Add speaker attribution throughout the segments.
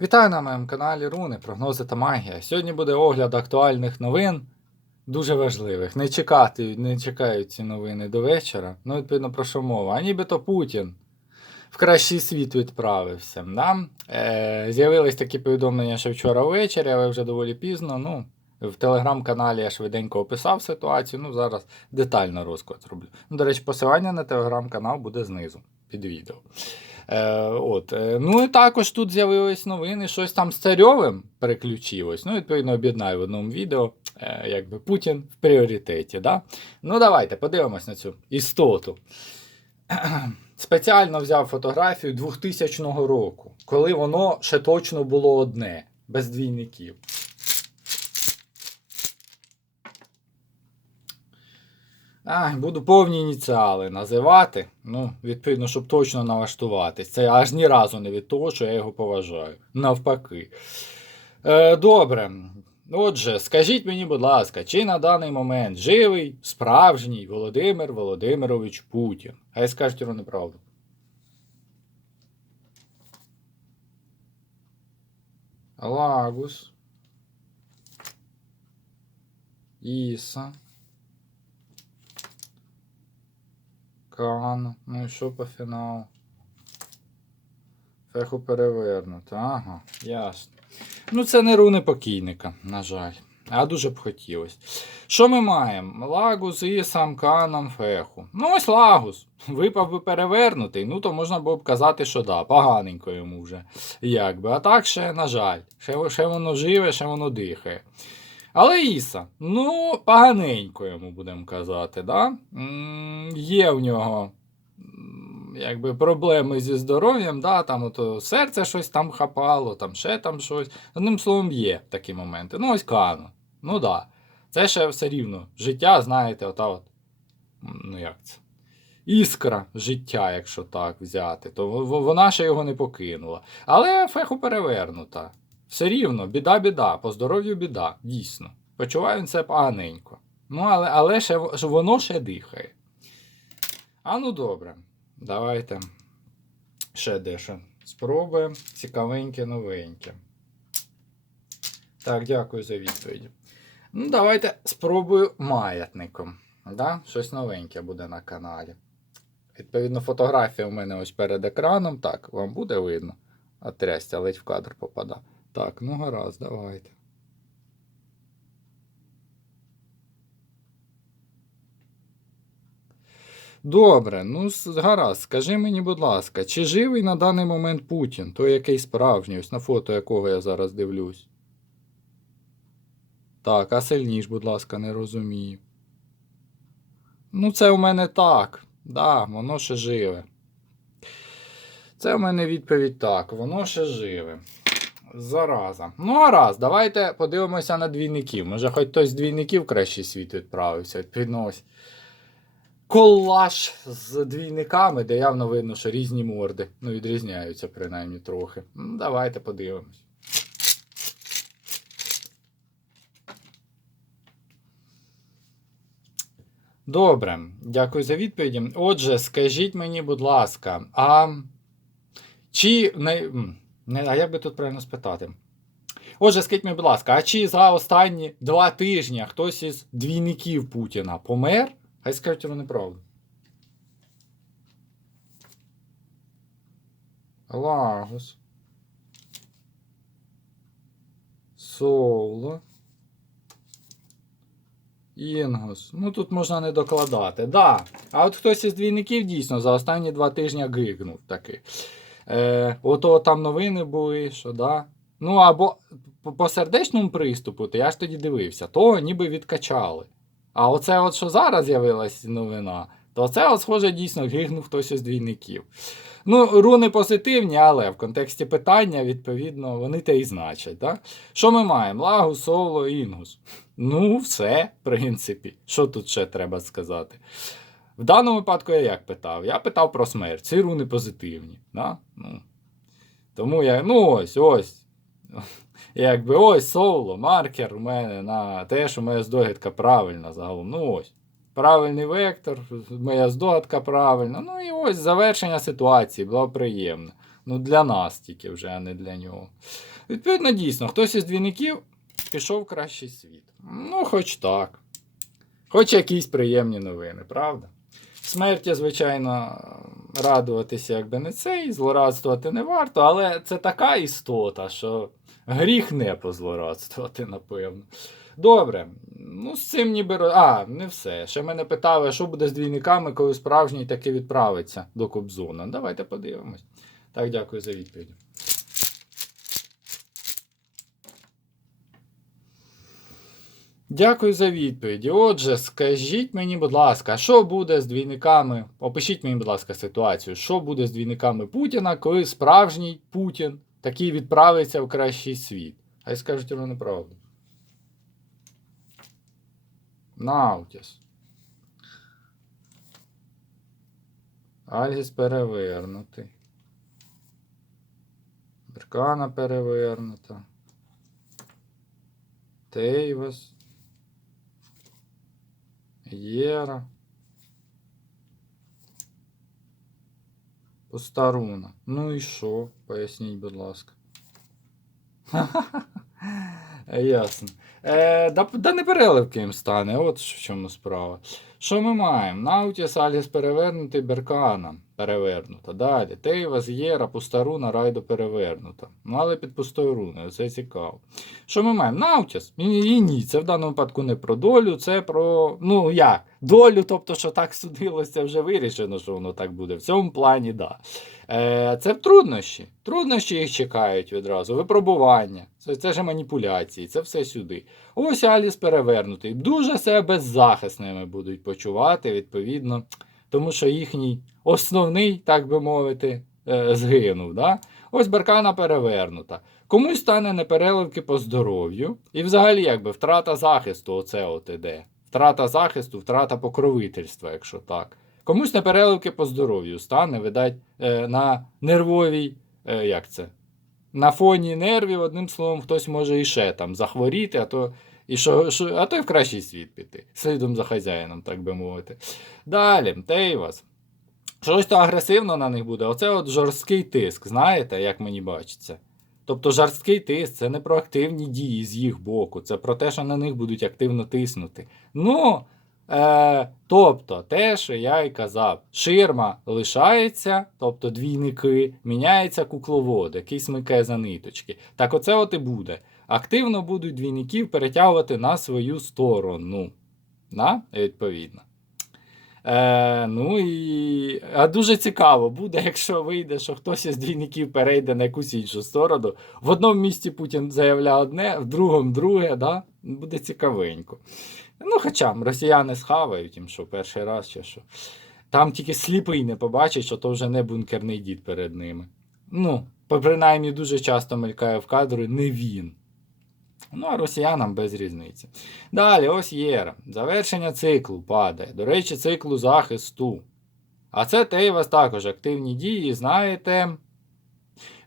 Speaker 1: Вітаю на моєму каналі Руни, прогнози та магія. Сьогодні буде огляд актуальних новин, дуже важливих. Не чекати, не чекають ці новини до вечора. Ну, відповідно, про що мова? А нібито Путін в кращий світ відправився. Да? Е, з'явились такі повідомлення, що вчора ввечері, але вже доволі пізно. Ну, в телеграм-каналі я швиденько описав ситуацію. Ну, зараз детально розклад зроблю. Ну, до речі, посилання на телеграм-канал буде знизу під відео. Е, от. е, Ну і також тут з'явились новини, щось там з царьовим переключилось. Ну, відповідно, об'єднаю в одному відео, е, якби Путін в пріоритеті. Да? Ну, давайте подивимось на цю істоту. Спеціально взяв фотографію 2000 року, коли воно ще точно було одне, без двійників. Ай, буду повні ініціали називати. Ну, відповідно, щоб точно налаштуватись. Це аж ні разу не від того, що я його поважаю. Навпаки. Е, добре. Отже, скажіть мені, будь ласка, чи на даний момент живий справжній Володимир Володимирович Путін? Хай скажуть йому неправду. Лагус. Іса. Кан. Ну і що по фіналу? Феху перевернути. Ага, ясно. Ну, це не руни покійника, на жаль. А дуже б хотілося. Що ми маємо? Лагус і сам каном феху. Ну, ось лагус. Випав би перевернутий, ну то можна було б казати, що да, поганенько йому вже. Якби. А так ще, на жаль, ще, ще воно живе, ще воно дихає. Але Іса, ну, поганенько йому будемо казати, да? Є в нього якби, проблеми зі здоров'ям, да? там ото серце щось там хапало, там ще там щось. Одним словом, є такі моменти. Ну, ось Кано. Ну да. Це ще все рівно. Життя, знаєте, ота от. Ну як це? Іскра життя, якщо так взяти, то вона ще його не покинула. Але феху перевернута. Все рівно, біда-біда, по здоров'ю біда, дійсно. Почуваю це поганенько. Ну, але, але ще, воно ще дихає. А ну добре, давайте ще дещо спробуємо. Цікавеньке, новеньке. Так, дякую за відповідь. Ну, давайте спробую маятником. Да? Щось новеньке буде на каналі. Відповідно, фотографія у мене ось перед екраном. Так, вам буде видно. А трястя ледь в кадр попада. Так, ну гаразд, давайте. Добре, ну гаразд, скажи мені, будь ласка, чи живий на даний момент Путін, той який справжній, ось на фото якого я зараз дивлюсь? Так, а сильніш, будь ласка, не розумію. Ну, це у мене так. Да, воно ще живе. Це у мене відповідь так, воно ще живе. Зараза. Ну, гаразд, давайте подивимося на двійників. Може, хоч хтось з двійників кращий світ відправився. Відповідно, ось колаж з двійниками, де явно видно, що різні морди. Ну, відрізняються принаймні трохи. Ну, давайте подивимось. Добре, дякую за відповіді. Отже, скажіть мені, будь ласка, а чи а як би тут правильно спитати? Отже, скажіть мені, будь ласка, а чи за останні два тижні хтось із двійників Путіна помер? Хай скажуть йому неправду. Лагус. Соло. Інгус. Ну тут можна не докладати. Да. А от хтось із двійників дійсно за останні два тижні гигнув таки. Е, ото там новини були, що да. Ну або по- сердечному приступу, то я ж тоді дивився, то ніби відкачали. А оце, от що зараз з'явилась новина, то це, от, схоже, дійсно гигнув хтось із двійників. Ну, руни позитивні, але в контексті питання, відповідно, вони те і значать. Да? Що ми маємо? Лагу, соло, інгус. Ну, все, в принципі. Що тут ще треба сказати? В даному випадку я як питав? Я питав про смерть. Ці руни позитивні. Да? Ну, тому я, ну ось, ось. Якби ось соло, маркер у мене на те, що моя здогадка правильна загалом. Ну ось. Правильний вектор, моя здогадка правильна. Ну і ось завершення ситуації, було приємно. Ну, для нас тільки вже, а не для нього. Відповідно, дійсно, хтось із двійників пішов в кращий світ. Ну, хоч так. Хоч якісь приємні новини, правда? Смерті, звичайно, радуватися, якби не цей, злорадствувати не варто, але це така істота, що гріх не позлорадствувати, напевно. Добре, ну з цим ніби. А, не все. Ще мене питали, що буде з двійниками, коли справжній таки відправиться до Кобзона. Давайте подивимось. Так, дякую за відповідь. Дякую за відповіді. Отже, скажіть мені, будь ласка, що буде з двійниками? Опишіть мені, будь ласка, ситуацію. Що буде з двійниками Путіна, коли справжній Путін такий відправиться в кращий світ? Хай скажуть воно неправду. Наутіс. Альгіс перевернутий. Беркана перевернута. Тейвас. Єра. Постаруна. Ну і що? Поясніть, будь ласка. Ясно. Е, да, да не переливки їм стане, от в чому справа. Що ми маємо? Наутіс, Аліс перевернутий, Беркана перевернута. Далі. Тейвас, Єра, Пустаруна, Райдо перевернута. Ну, але під пустою руною, це цікаво. Що ми маємо? Наутіс. І ні, це в даному випадку не про долю, це про. Ну як? Долю, тобто, що так судилося, вже вирішено, що воно так буде. В цьому плані, да. Е, це труднощі. Труднощі їх чекають відразу. Випробування. Це, це ж маніпуляції, це все сюди. Ось Аліс перевернутий. Дуже себе беззахисними будуть почувати, відповідно, тому що їхній основний, так би мовити, е, згинув. Да? Ось Беркана перевернута. Комусь стане непереливки по здоров'ю, і взагалі якби втрата захисту, оце от іде. Втрата захисту, втрата покровительства, якщо так. Комусь непереливки по здоров'ю стане, видать, е, на нервовій, е, як це? На фоні нервів, одним словом, хтось може і ще там захворіти, а то і що, що, а то й в кращий світ піти. Слідом за хазяїном, так би мовити. Далі, Тейвас. Щось то агресивно на них буде. Оце от жорсткий тиск, знаєте, як мені бачиться. Тобто жорсткий тиск це не про активні дії з їх боку, це про те, що на них будуть активно тиснути. Ну, е, тобто, те, що я й казав, ширма лишається, тобто двійники, міняється кукловод, який смикає за ниточки. Так оце от і буде. Активно будуть двійників перетягувати на свою сторону. На, відповідно. Е, ну і а дуже цікаво буде, якщо вийде, що хтось із двійників перейде на якусь іншу сторону. В одному місці Путін заявляє одне, в другому друге, да? буде цікавенько. Ну, хоча росіяни схавають їм, що перший раз чи що. Там тільки сліпий не побачить, що то вже не бункерний дід перед ними. Ну, принаймні дуже часто мелькає в кадрі не він. Ну, а росіянам без різниці. Далі, ось Єра. Завершення циклу падає. До речі, циклу захисту. А це Тейвас також активні дії, знаєте.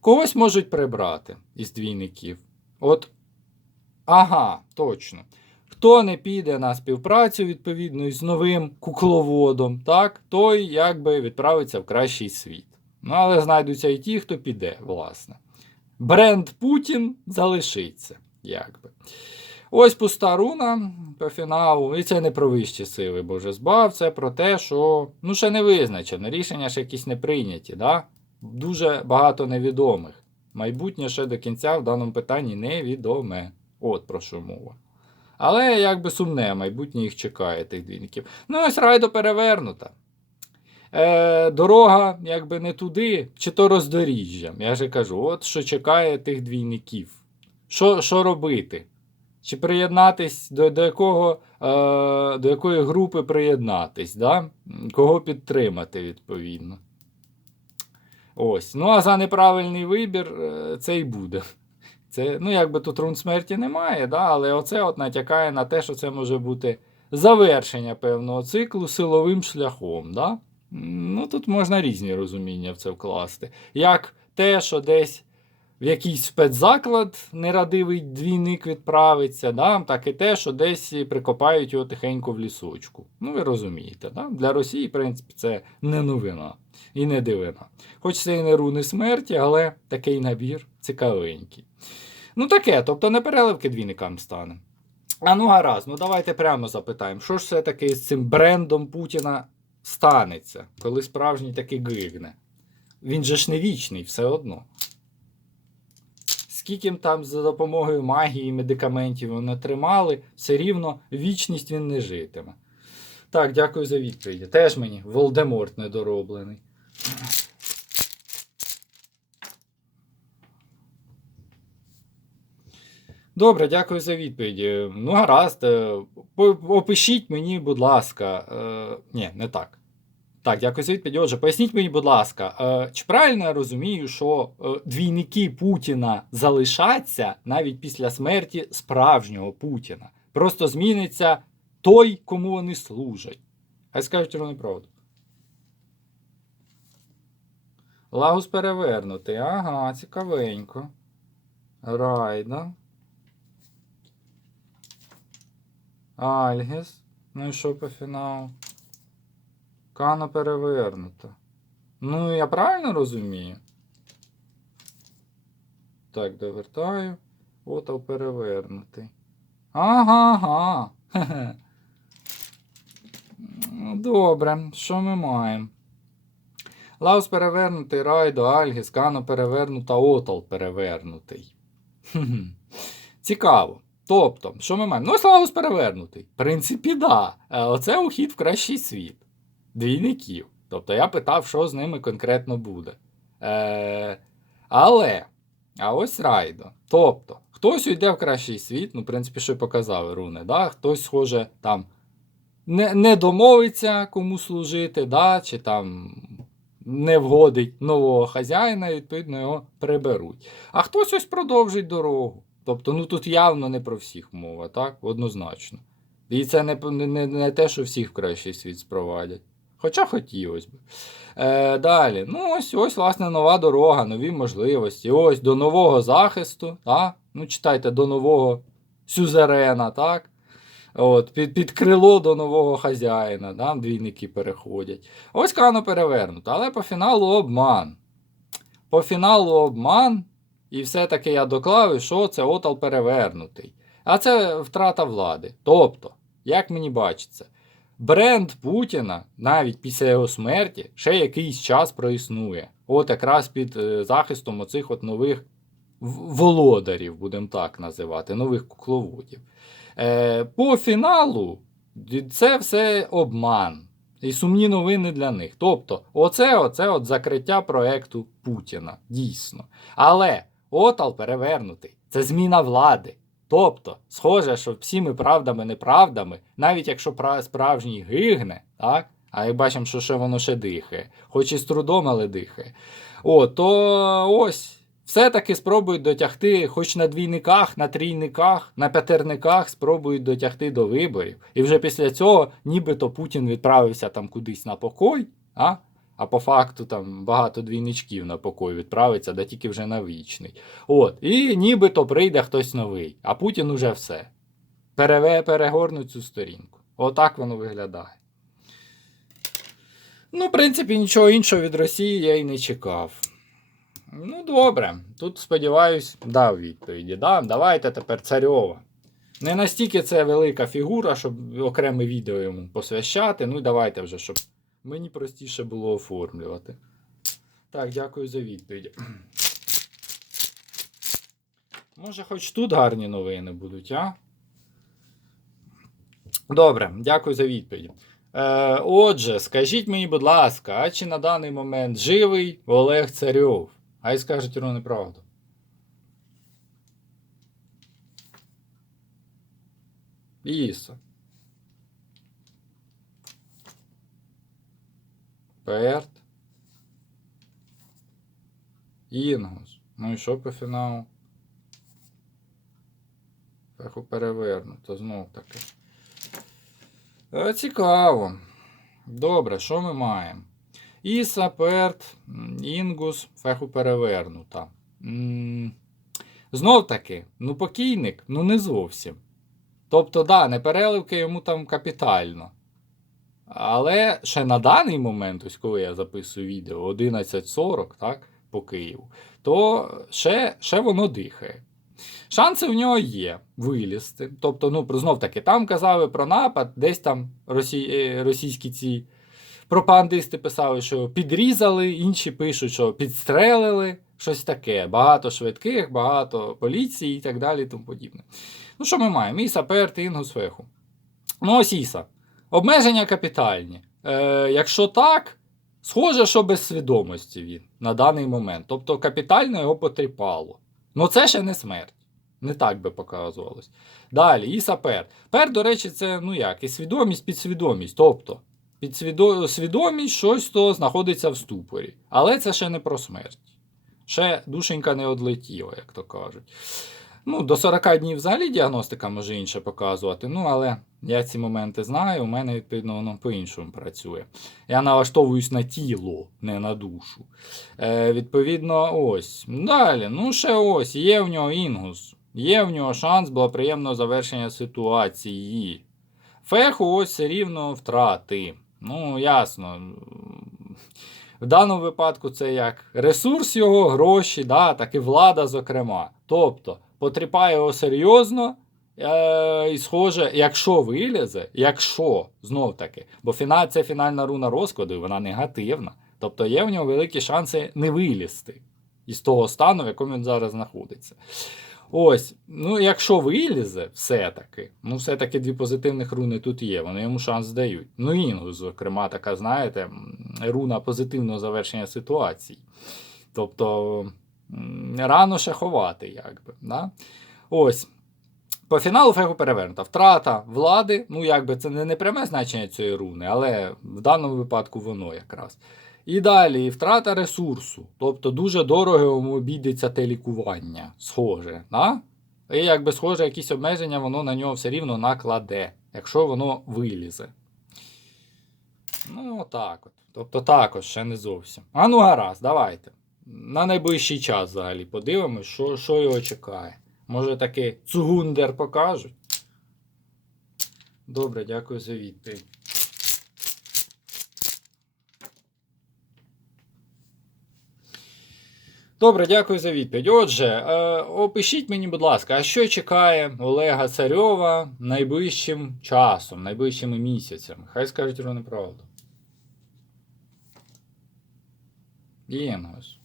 Speaker 1: Когось можуть прибрати із двійників. От. Ага, точно. Хто не піде на співпрацю, відповідно, із новим кукловодом, так, той якби відправиться в кращий світ. Ну, але знайдуться і ті, хто піде, власне. Бренд Путін залишиться, якби. Ось пуста руна по фіналу. І це не про вищі сили, боже збав. Це про те, що ну, ще не визначено. Рішення ще якісь не прийняті. Да? Дуже багато невідомих. Майбутнє ще до кінця в даному питанні невідоме. От про що мова. Але якби сумне, майбутнє їх чекає, тих двійників. Ну, ось райдо перевернута. Е, дорога якби не туди, чи то роздоріжжям. Я же кажу, от що чекає тих двійників. Що, що робити? Чи приєднатись до, до, якого, е, до якої групи приєднатись, да? кого підтримати, відповідно. Ось. Ну, а за неправильний вибір е, це і буде. Це, ну, якби тут рун смерті немає, да? але оце от натякає на те, що це може бути завершення певного циклу силовим шляхом. Да? Ну, тут можна різні розуміння в це вкласти. Як те, що десь в якийсь спецзаклад нерадивий двійник відправиться, да? так і те, що десь прикопають його тихенько в лісочку. Ну, ви розумієте, да? для Росії, в принципі, це не новина і не дивина. Хоч це і не руни смерті, але такий набір цікавенький. Ну таке, тобто не переливки двійникам стане. А ну гаразд, ну давайте прямо запитаємо, що ж все-таки з цим брендом Путіна станеться, коли справжній таки гигне? Він же ж не вічний, все одно. Скільки там за допомогою магії медикаментів вони тримали, все рівно вічність він не житиме. Так, дякую за відповіді. Теж мені Волдеморт недороблений. Добре, дякую за відповіді. Ну, гаразд. е, Опишіть мені, будь ласка. Е, ні, не так. Так, дякую за відповідь. Отже, поясніть мені, будь ласка, е, чи правильно я розумію, що е, двійники Путіна залишаться навіть після смерті справжнього Путіна? Просто зміниться той, кому вони служать. Хай скажуть вони правду. Лагус перевернутий. Ага, цікавенько. Райда. Альгіс. Ну і що по фіналу? Кана перевернута. Ну, я правильно розумію? Так, довертаю. Отал перевернутий. Ага, ага. Ну, Добре, що ми маємо? Лаус перевернутий, Райдо, Альгіс, Кано перевернута, Отал перевернутий. Цікаво. Тобто, що ми маємо? Ну, Лаус перевернутий. В принципі, да. Е, Оце ухід в кращий світ. Двійників. Тобто я питав, що з ними конкретно буде. Е, але, а ось Райдо. Тобто, хтось уйде в кращий світ, ну, в принципі, що й показали руни, да? хтось, схоже, там не, не домовиться кому служити, да? чи там не вгодить нового хазяїна, і, відповідно, його приберуть. А хтось ось продовжить дорогу. Тобто, ну тут явно не про всіх мова, так? Однозначно. І це не, не, не те, що всіх в кращий світ спровадять. Хоча хотілося б. Е, далі. Ну, ось, ось, власне, нова дорога, нові можливості. Ось до нового захисту. Так? Ну, читайте, до нового сюзерена, так? От, під, під крило до нового хазяїна, да? двійники переходять. Ось кано перевернуто, але по фіналу обман. По фіналу обман, і все-таки я доклав, що це отал перевернутий. А це втрата влади. Тобто, як мені бачиться, бренд Путіна навіть після його смерті ще якийсь час проіснує. От якраз під е, захистом оцих от нових володарів, будемо так називати, нових кукловодів. Е, по фіналу це все обман. І сумні новини для них. Тобто, оце, оце от закриття проекту Путіна. Дійсно. Але отал перевернутий. Це зміна влади. Тобто, схоже, що всіми правдами, неправдами, навіть якщо пра- справжній гигне, так? а як бачимо, що ще воно ще дихає, хоч і з трудом, але дихає. О, то ось. Все-таки спробують дотягти, хоч на двійниках, на трійниках, на п'ятерниках спробують дотягти до виборів. І вже після цього нібито Путін відправився там кудись на покой, а? А по факту там багато двійничків на покой відправиться, да тільки вже на вічний. От, і нібито прийде хтось новий, а Путін уже все. Переве, перегорнуть цю сторінку. Отак воно виглядає. Ну, в принципі, нічого іншого від Росії я й не чекав. Ну, добре. Тут, сподіваюсь, дав відповіді. Да? Давайте тепер царьова. Не настільки це велика фігура, щоб окреме відео йому посвящати. Ну і давайте вже, щоб мені простіше було оформлювати. Так, дякую за відповідь. Може, хоч тут гарні новини будуть, а? Добре, дякую за відповідь. Е, отже, скажіть мені, будь ласка, а чи на даний момент живий Олег Царьов? Хай скажуть Рони правду. Іса. Перт. Інгус. Ну і що по фіналу? Феху перевернуто, знов таки. Е, Цікаво. Добре, що ми маємо? Іса, Перт, Інгус, феху перевернута. знов таки, ну покійник, ну не зовсім. Тобто, да, не переливки йому там капітально. Але ще на даний момент, ось коли я записую відео 11.40, так, по Києву, то ще, ще воно дихає. Шанси в нього є вилізти. Тобто, ну, знов таки, там казали про напад, десь там росі... е, російські ці пропагандисти писали, що підрізали, інші пишуть, що підстрелили, щось таке. Багато швидких, багато поліції і так далі. тому подібне. Ну, що ми маємо? Іса, Перт, Інгус, Феху. Ну, ось Іса. Обмеження капітальні. Е, якщо так, схоже, що без свідомості він на даний момент. Тобто капітально його потріпало. Ну це ще не смерть. Не так би показувалось. Далі, Іса Пер. Пер, до речі, це ну як, і свідомість, підсвідомість. Тобто, підсвідо... свідомість щось то знаходиться в ступорі. Але це ще не про смерть. Ще душенька не одлетіла, як то кажуть. Ну, до 40 днів взагалі діагностика може інше показувати. Ну, але я ці моменти знаю, у мене, відповідно, воно по-іншому працює. Я налаштовуюсь на тіло, не на душу. Е, відповідно, ось. Далі, ну ще ось, є в нього інгус. Є в нього шанс благоприємного завершення ситуації. Феху ось все рівно втрати. Ну, ясно. В даному випадку це як ресурс його, гроші, да, так і влада, зокрема. Тобто, потріпає його серйозно. Е, і схоже, якщо вилізе, якщо знов таки, бо фіна, це фінальна руна розкладу, вона негативна. Тобто є в нього великі шанси не вилізти із того стану, в якому він зараз знаходиться. Ось, ну якщо вилізе, все-таки, ну все-таки дві позитивних руни тут є, вони йому шанс дають. Ну, Інгус, зокрема, така, знаєте, руна позитивного завершення ситуації. Тобто рано ще ховати, якби. Да? Ось. По фіналу фегу перевернута. Втрата влади, ну якби це не, пряме значення цієї руни, але в даному випадку воно якраз. І далі втрата ресурсу. Тобто дуже дорого обійдеться те лікування. Схоже. Да? І якби схоже, якісь обмеження воно на нього все рівно накладе, якщо воно вилізе. Ну, отак от. Тобто також ще не зовсім. А ну гаразд, давайте. На найближчий час взагалі подивимось, що, що його чекає. Може таки цугундер покажуть. Добре, дякую за відповідь. Добре, дякую за відповідь. Отже, е, опишіть мені, будь ласка, а що чекає Олега Царьова найближчим часом, найближчими місяцями? Хай скажуть про неправду. Інгос.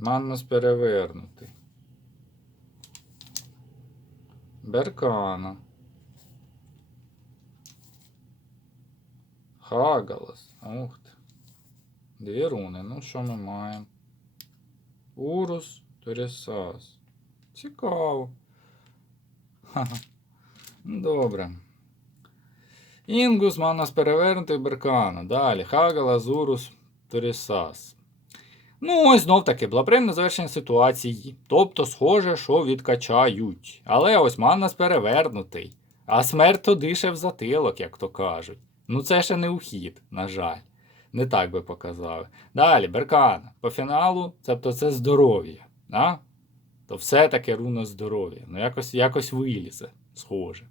Speaker 1: Маннос перевернутий. Беркана. Хагалас. Ух ти. Дві руни. Ну, що ми маємо? Урус, Торісас. Цікаво. Добре. Інгус, Манас перевернутий Беркана. Далі. Хагалас, Урус, Торісас. Ну, ось знов таки, благоприємне завершення ситуації. Тобто, схоже, що відкачають. Але ось Маннас перевернутий. А смерть то дише в затилок, як то кажуть. Ну, це ще не ухід, на жаль. Не так би показали. Далі, Беркана. По фіналу, тобто це здоров'я. Да? То все-таки руно здоров'я. Ну, якось, якось вилізе, схоже.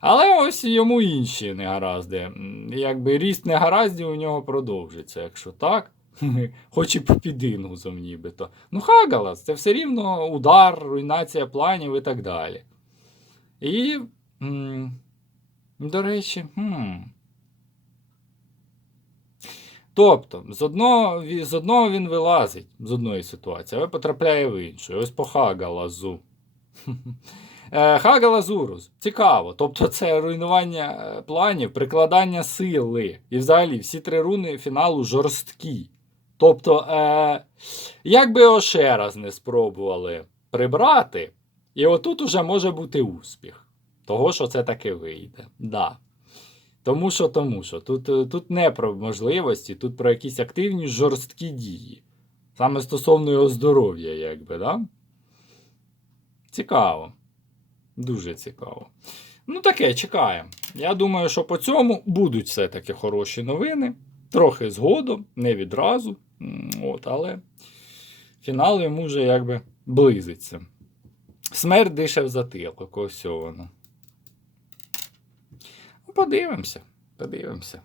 Speaker 1: Але ось йому інші негаразди. Якби ріст негараздів у нього продовжиться, якщо так. Хоч і під інгузом нібито. Ну, Хагалас, це все рівно удар, руйнація планів і так далі. І, до речі, хм. Тобто, з одного, з одного він вилазить з одної ситуації, але потрапляє в іншу. Ось по Хагалазу. Е, Хагалазурус. Цікаво. Тобто це руйнування е, планів, прикладання сили. І взагалі всі три руни фіналу жорсткі. Тобто, е, як би його ще раз не спробували прибрати, і отут уже може бути успіх. Того, що це таки вийде. Да. Тому що, тому що. Тут, е, тут не про можливості, тут про якісь активні жорсткі дії. Саме стосовно його здоров'я, якби, да? Цікаво. Дуже цікаво. Ну, таке, чекаємо. Я думаю, що по цьому будуть все-таки хороші новини. Трохи згодом, не відразу. От, але Фінал йому вже якби близиться. Смерть дише в затилок, ось воно. Ну, Подивимося, подивимося.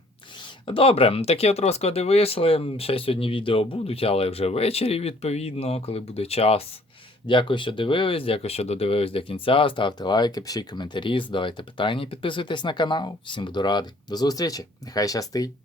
Speaker 1: Добре, такі от розклади вийшли. Ще сьогодні відео будуть, але вже ввечері, відповідно, коли буде час. Дякую, що дивились, дякую, що додивились до кінця. Ставте лайки, пишіть коментарі, задавайте питання і підписуйтесь на канал. Всім буду радий. До зустрічі! Нехай щастить!